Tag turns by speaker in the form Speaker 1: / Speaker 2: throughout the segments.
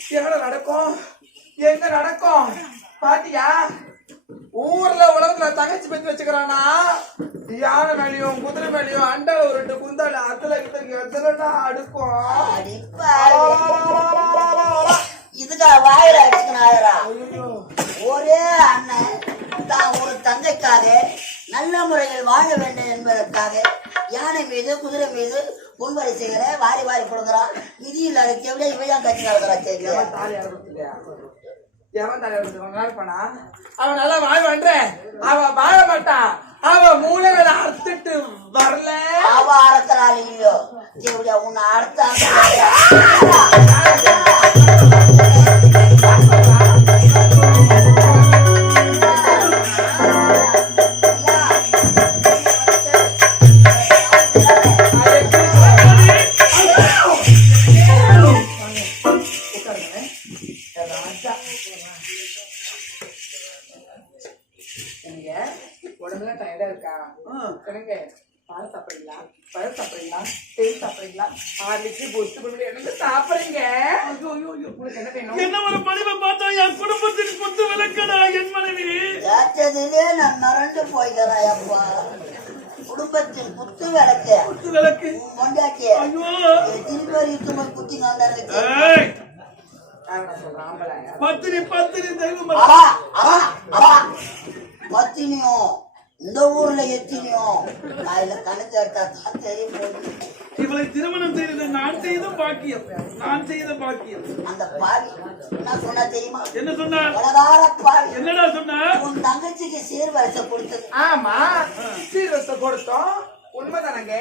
Speaker 1: எங்கடா நடக்கும்? எங்க நடக்கும்? பாத்தியா? ஊர்ல உலகத்துல தங்கச்சி பத்தி வச்சுக்கிறானா? யானை மேலயும் குதிரை மேலயும் அண்டால ஒரு ரெண்டு குந்தால அதுல இதுல எதுலடா அடுக்கும்.
Speaker 2: இதுக்கா வாயில அடிச்சுக்கிறாரா
Speaker 1: ஐயோ.
Speaker 2: ஒரே அண்ணன் தான் ஒரு தங்கைக்காக நல்ல முறையில் வாழ வேண்டும் என்பதற்காக யானை மீது குதிரை மீது முன்வரை செய்கிற வாரி வாரி கொடுக்குறான் விதி இல்லாத எவ்வளோ இவைதான் கட்சி நடக்கிறா சரி
Speaker 1: எவன் தாலி அறுபத்திலையா எவன் தாலி அறுபத்தி நல்லா இருப்பானா அவன் நல்லா வாழ பண்றேன் அவன் வாழ மாட்டான் அவன் மூளைகளை அறுத்துட்டு வரல.
Speaker 2: அவ அறுக்கிறாள் இல்லையோ? எப்படியா உன்னை அடுத்த
Speaker 1: சாப்பிடுறீங்க? உங்களுக்கு என்ன
Speaker 3: ஒரு பார்த்தா என் குடும்பத்தின் குத்து விளக்கடா என் மனைவி.
Speaker 2: ஏற்றதிலே நான் மறந்து போய்கிறேன் அப்பா. குடும்பத்தில் குத்து விளக்கு.
Speaker 3: குத்து விளக்கு.
Speaker 2: குத்தி
Speaker 1: நான்.
Speaker 3: பத்தினி பத்தினி
Speaker 2: அவா அவா அவா. பத்தினியும் இந்த ஊர்ல எத்தினியும். காலையில கணக்கு எடுத்தா தான் தெரியும். போகுது.
Speaker 3: இவளை திருமணம் செய்தது நான் செய்த பாக்கியம் நான் செய்த பாக்கியம்.
Speaker 2: அந்த பாவி என்ன சொன்னா தெரியுமா?
Speaker 3: என்ன சொன்ன?
Speaker 2: பாவி.
Speaker 3: என்னடா சொன்ன?
Speaker 2: உன் தங்கச்சிக்கு சீர்வரிசை கொடுத்தது.
Speaker 1: ஆமா சீர்வரிசை கொடுத்தோம். உண்மைதானங்க?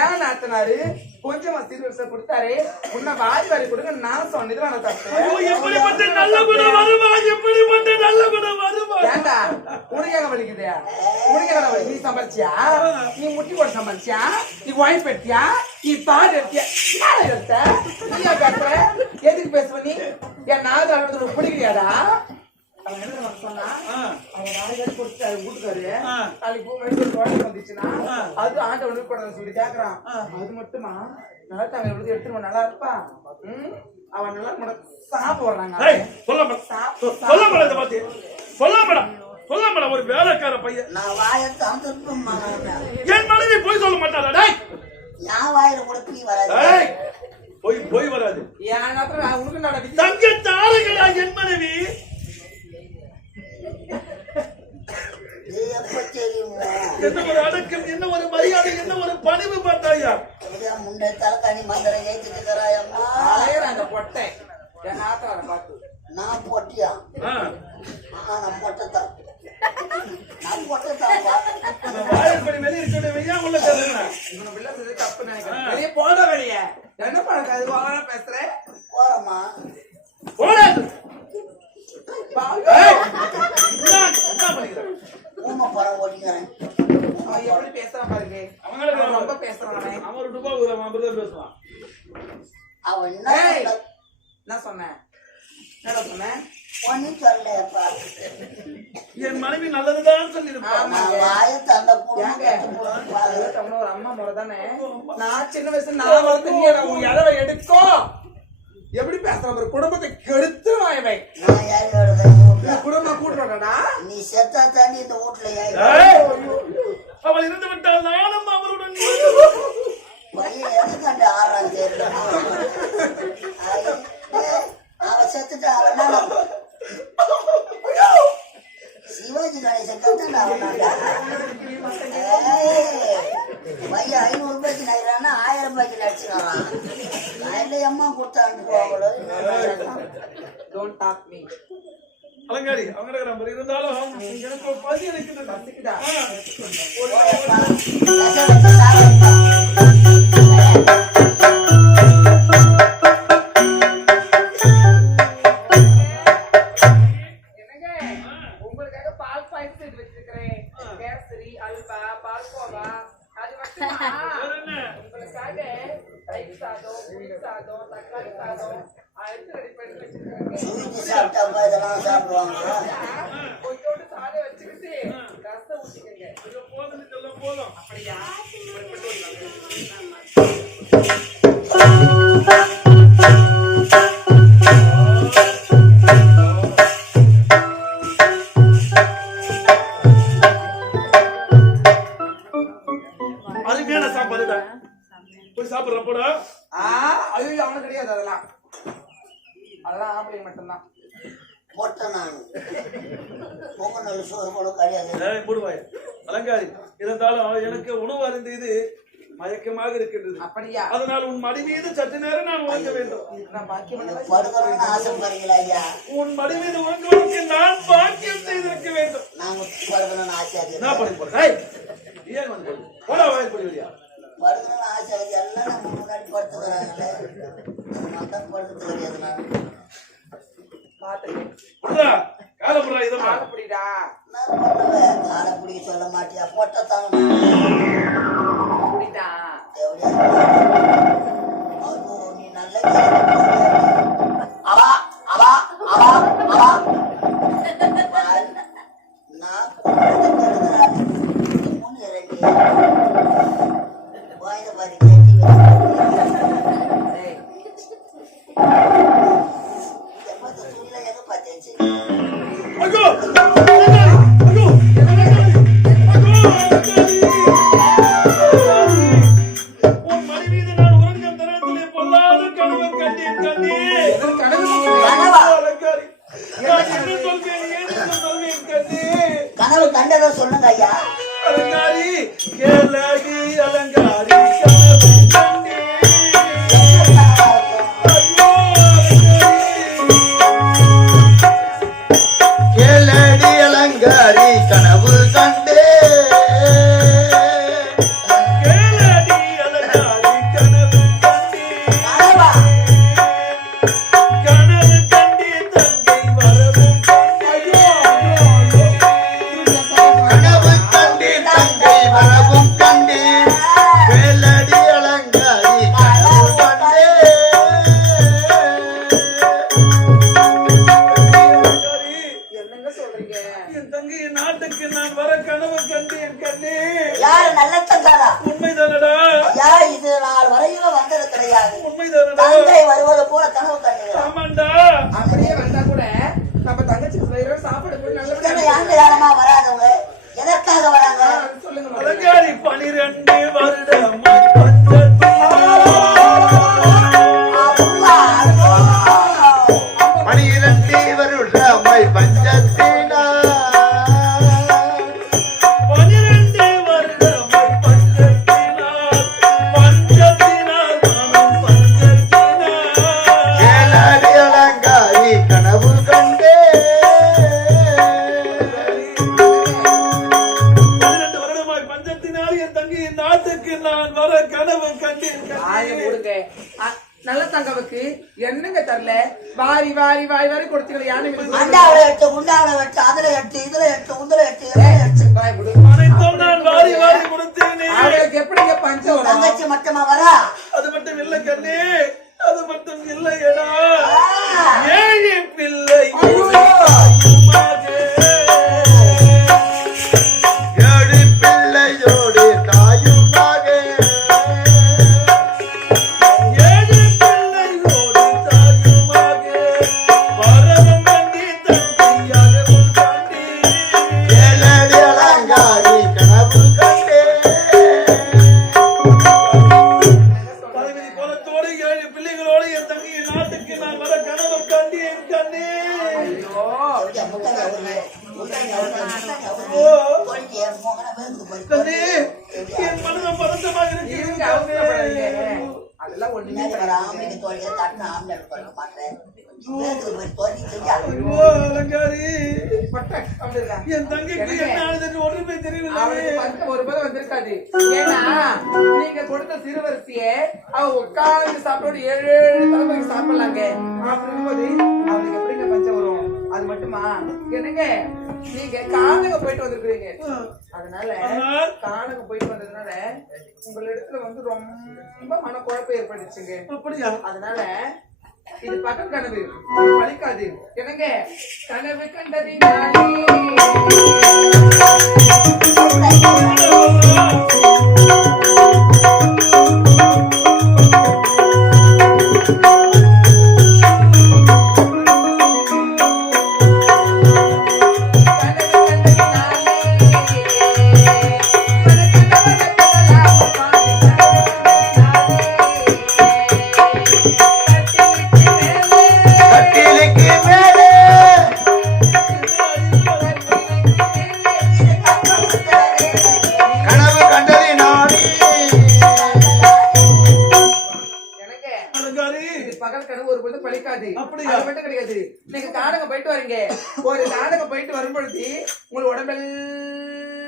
Speaker 1: ஏன் நாத்தனாரு கொடுத்தாரு. உன்னை வாரி வாரி கொடுங்க நான் சொன்னது வேணா
Speaker 3: ஐயோ,
Speaker 1: தப்பு
Speaker 3: எப்படிப்பட்ட நல்ல குணம் வருமா? எப்படிப்பட்ட நல்ல குணம் வருமா?
Speaker 1: ஏண்டா உனக்கு எங்க வலிக்குது? உனக்கு எங்க வலி நீ சம்பாதிச்சியா நீ முட்டி போட்டு சம்பாதிச்சியா நீ வாங்கி பெட்டியா? நீ பாடு எடுத்தியா? யாரை எடுத்த? நீயா பேசுற? எதுக்கு பேசுவ நீ? என் நாடு உனக்கு பிடிக்கலையாடா? அவன் என்ன சொன்னா
Speaker 3: ஆ,
Speaker 1: அவன் நாளைக்கு கொடுத்தாரு. வீட்டுக்காரு
Speaker 3: ஆ.
Speaker 1: நாளைக்கு பூ குழந்தை வந்துச்சுன்னா அது ஆண்டவனுக்கு கூட சொல்லி கேக்குறான். அது மட்டுமா? நல்லா தாங்க எப்படி எடுத்துட்டு நல்லா இருப்பா ம்? அவன் நல்லா சாப்பிடுறாங்க
Speaker 3: ஏய், சொல்ல மாட்டேன் சொல்ல இதை பத்தி சொல்ல மாட்டேன் சொல்ல மாட்டேன் ஒரு வேலைக்கார பையன்.
Speaker 2: நான் வாயை தந்துருப்பேன்
Speaker 3: என் மனைவி போய் சொல்ல மாட்டாளா? டேய்.
Speaker 2: வாயில கூட பீ வராது.
Speaker 3: போய் போய் வராது.
Speaker 1: என் நேரத்துல நான் உனக்கு நடக்குது
Speaker 3: தங்க தாரங்களா என் மனைவி. என்ன ஒரு அடக்கம் என்ன ஒரு மரியாதை என்ன ஒரு பணிவு பார்த்தாயா?
Speaker 2: முண்டை தலைக்காணி மந்திரம் ஏத்திட்டு
Speaker 1: அலையிற அந்த பொட்டை என் பார்த்து
Speaker 2: நான் பொட்டியா? நான் பொட்டத்தான் நான் பொட்டத்தான்ப்பா
Speaker 3: அந்த வாழைப்படி வெளியே இருக்கக்கூடிய உள்ள
Speaker 1: இவனை தப்பு நினைக்கிறேன். வெளியே போட வெளியே. என்ன பழக்கம் அது வாங்க பேசுறேன்
Speaker 2: போறம்மா
Speaker 3: ஓடாது ஏய், என்ன என்ன பண்ணிக்கிற?
Speaker 2: ஊமை படம் ஓட்டிக்கிறேன்
Speaker 1: அவன் எப்படி பேசுறான் பாருங்க
Speaker 3: அவங்களுக்கு
Speaker 1: அவன் ரொம்ப பேசுறான் அவன்
Speaker 3: அவன் ஒரு ரூபாய் ஒரு அவன் அப்படிதான் பேசுவான்
Speaker 2: அவன் என்ன
Speaker 1: ஏய்
Speaker 2: சொல்ல-
Speaker 1: என்ன சொன்னேன்
Speaker 3: என் மனைவி நல்லதுதான் சொல்லியிருப்பான்
Speaker 2: நான் வாயை தந்த புடுங்க
Speaker 1: ஒரு அம்மா முறை தானே நான் சின்ன வயசுல நான் வளர்த்து நீ உன் எடுக்கோ. எப்படி பேசுறான் ஒரு குடும்பத்தை கெடுத்துருவான் இவன்
Speaker 2: நான்
Speaker 1: இந்த குடும்பம் கூட்டுறடா
Speaker 2: நீ செத்தா தாண்டி இந்த வீட்டுல
Speaker 3: அவள் இருந்து விட்டால் நானும் அவருடன்
Speaker 2: பையன் எது கண்டு ஆறாம் தெரியல
Speaker 3: அலங்காரி அவங்க நம்பர் இருந்தாலும் எனக்கு ஒரு பதி
Speaker 2: நான் பொங்க நல்ல சோறு கூட கிடையாது.
Speaker 3: மூடுவாய் அலங்காரி. இருந்தாலும் எனக்கு உணவு அருந்தியது மயக்கமாக இருக்கின்றது.
Speaker 1: அப்படியா?
Speaker 3: அதனால் உன் மடி மீது சற்று நேரம் நான் உறங்க வேண்டும். உன் மடி மீது உறங்குவதற்கு நான் பாக்கியம் செய்திருக்க வேண்டும்.
Speaker 2: நாங்க
Speaker 3: நான் படிப்போம் ஏன் வந்து போடா வாயில்
Speaker 2: படிவியா பருவனன் ஆச்சாரியா எல்லாம் நம்ம முன்னாடி படுத்து வராங்களே. நான்
Speaker 1: தான்
Speaker 3: படுத்து கிடையாது காலப்புடா இதை
Speaker 2: காலப்புடிடா. சொல்ல மாட்டியா போட்ட தாங்க புடிதா நீ நல்ல அவா. அவா அவா அவா நான்
Speaker 1: అలంకారి కేరళ అలంకారి. தங்கச்சி
Speaker 2: மட்டுமா வரா?
Speaker 3: அது மட்டும் இல்லை கண்ணே. அது மட்டும் இல்லை ஏடா என் தங்கைக்கு என்ன
Speaker 1: ஒரு முறை வந்திருக்காது ஏன்னா நீங்க கொடுத்த சிறுவரிசிய அவ உட்கார்ந்து ஏழு சாப்பிடலாங்க. அது மட்டுமா? என்னங்க? நீங்க காணக போயிட்டு வந்திருக்கிறீங்க. அதனால காணக போயிட்டு வந்ததுனால உங்கள இடத்துல வந்து ரொம்ப மனக்குழப்பம் ஏற்பட்டுச்சுங்க. அதனால இது பக்கம் கனவு. பழிக்காது. என்னங்க? கனவு கண்டது நானே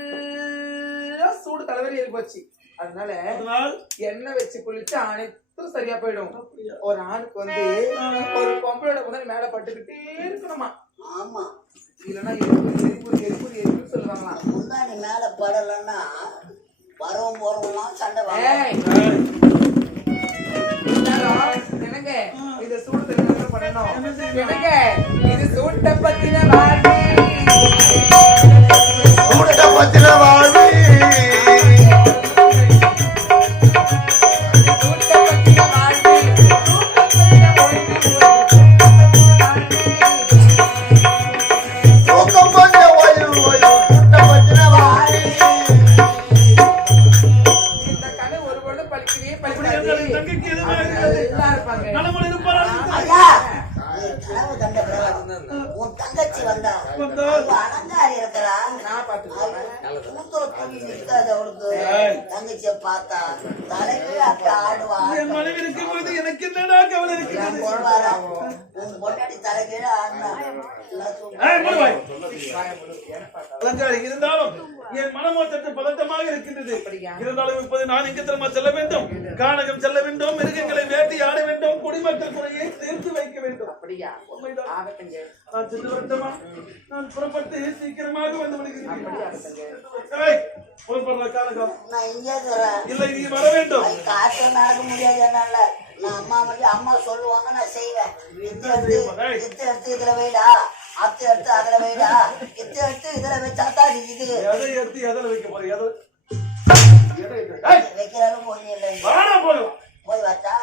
Speaker 1: உடம்பெல்லாம் சூடு தலைவலி ஏறி போச்சு. அதனால
Speaker 3: அதனால்
Speaker 1: எண்ணெய் வச்சு குளிச்சு அனைத்தும் சரியா போயிடும். ஒரு ஆணுக்கு வந்து ஒரு பொம்பளோட முதல் மேல பட்டுக்கிட்டே இருக்கணுமா?
Speaker 2: ஆமா.
Speaker 1: இல்லைன்னா எரிப்பு எரிப்பு எரிப்பு சொல்லுவாங்களாம்
Speaker 2: முந்தானி மேல படலைன்னா வரவும் போறவங்களாம் சண்டை
Speaker 1: என்னங்க? இது சூடு பண்ணணும்? என்னங்க? இது
Speaker 3: நலமுடன் இருப்பாரா?
Speaker 2: ஐயா நீ கனவு கண்ட பிறகு உன் தங்கச்சி வந்தா. அலங்காரி இருக்கிறா. தூக்கி நிற்காது அவளுக்கு. தங்கச்சிய பார்த்தா தலைவே அப்படி ஆடுவா
Speaker 3: என் மனைவி எனக்கு என்னடா கவலை
Speaker 2: உன் பொண்டாடி தலைகீழ ஆடினா.
Speaker 3: அலங்காரி இருந்தாலும் என் மனமோ சற்று பதட்டமாக இருக்கின்றது.
Speaker 1: அப்படியா?
Speaker 3: இருந்தாலும் இப்போது நான் எங்க திரும்ப செல்ல வேண்டும்? கானகம் செல்ல வேண்டும் மிருகங்களை வேட்டையாட வேண்டும் குடிமக்கள் குறையை தீர்த்து வைக்க வேண்டும்.
Speaker 1: அப்படியா?
Speaker 3: நான் சென்று வரட்டுமா நான் புறப்பட்டு சீக்கிரமாக வந்து
Speaker 1: அப்படியா
Speaker 3: விடுகிறேன் கானகம்.
Speaker 2: நான் இங்கே இருக்கிறேன்.
Speaker 3: இல்லை நீ வர வேண்டும்.
Speaker 2: காசு நடக்க முடியாது என்னால. நான் அம்மா அம்மா சொல்லுவாங்க நான் செய்வேன். இத்து எடுத்து இதுல வைடா. அத்து எடுத்து அதுல வைடா. இத்து எடுத்து இதுல வச்சா தான் இது.
Speaker 3: எதை எடுத்து எதில் வைக்க போற எதை?
Speaker 2: வைக்கிறாலும் ஒண்ணு இல்லை.
Speaker 3: வாடா போதும்.
Speaker 2: போய் வச்சா.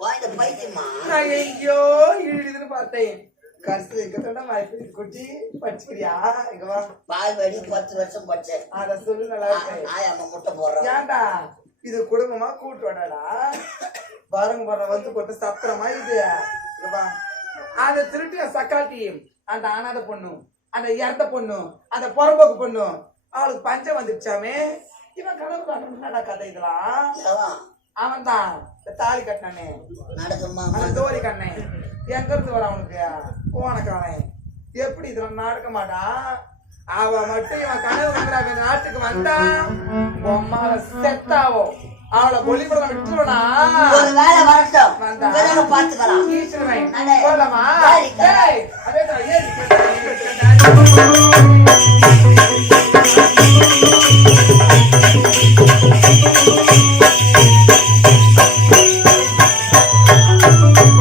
Speaker 2: வாய்ந்த பைத்தியமா
Speaker 1: நான் எங்கேயோ இழுதுன்னு பார்த்தேன். கருத்து கிட்ட மயப்பி குட்டி படிச்சுக்கிறியா? இங்க வா.
Speaker 2: பால் வெடி பத்து வருஷம் படிச்சேன்
Speaker 1: அத சொல்லு நல்லா இருக்கு
Speaker 2: ஆயா அம்மா முட்டை போடுறேன்
Speaker 1: ஏன்டா? இது குடும்பமா கூட்டு வாடா பாருங்க பாருங்க வந்து போட்டு சத்திரமா இது? இங்க வா. அந்த சக்காட்டி அந்த அனாதை பொண்ணு அந்த இறந்த பொண்ணு அந்த புறம்போக்கு பொண்ணு அவளுக்கு பஞ்சம் வந்துடுச்சாமே இவன் கனவு காட்டுறா கதை இதெல்லாம்? அவன் தான் தாலி கட்டினானே. அந்த தோரி கண்ணே. எங்க இருந்து வர அவனுக்கு? கோணக்காரன் எப்படி இதெல்லாம் நடக்க மாட்டான் அவ மட்டும் இவன் கனவு கங்குறாங்க நாட்டுக்கு வந்தா பொம்மால செத்தாவோ அவளை பொலிபுரம் விட்டுருவனா?
Speaker 2: ஒரு வேலை வரட்டும்.
Speaker 1: வந்தா. அதே